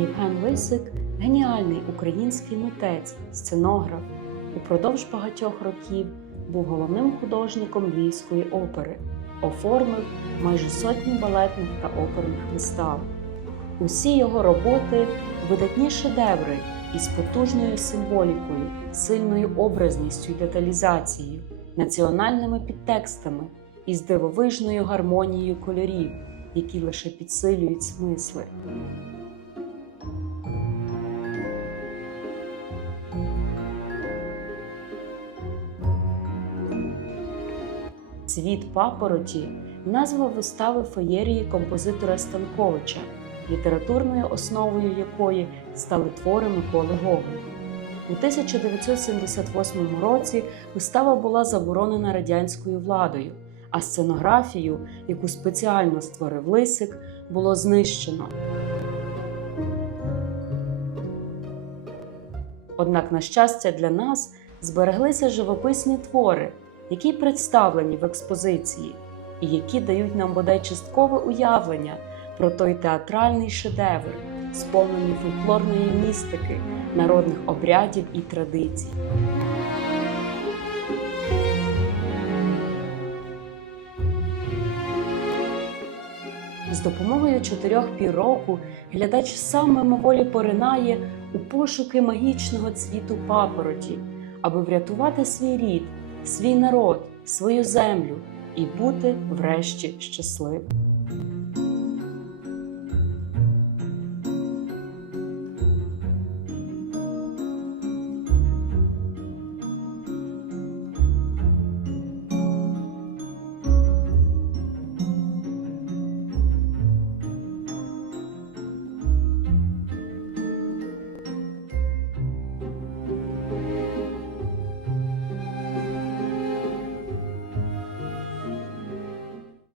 Євген Лисик геніальний український митець, сценограф. Упродовж багатьох років був головним художником Львівської опери, оформив майже сотню балетних та оперних вистав. Усі його роботи видатні шедеври із потужною символікою, сильною образністю і деталізацією, національними підтекстами і з дивовижною гармонією кольорів, які лише підсилюють смисли. Цвіт папороті назва вистави феєрії композитора Станковича, літературною основою якої стали твори Миколи Гоголя. У 1978 році вистава була заборонена радянською владою, а сценографію, яку спеціально створив Лисик, було знищено. Однак, на щастя, для нас збереглися живописні твори, які представлені в експозиції, і які дають нам бодай часткове уявлення про той театральний шедевр, сповнений фольклорної містики, народних обрядів і традицій. З допомогою чотирьох півроку глядач сам мимоволі поринає у пошуки магічного цвіту папороті, аби врятувати свій рід, свій народ, свою землю і бути врешті щасливим.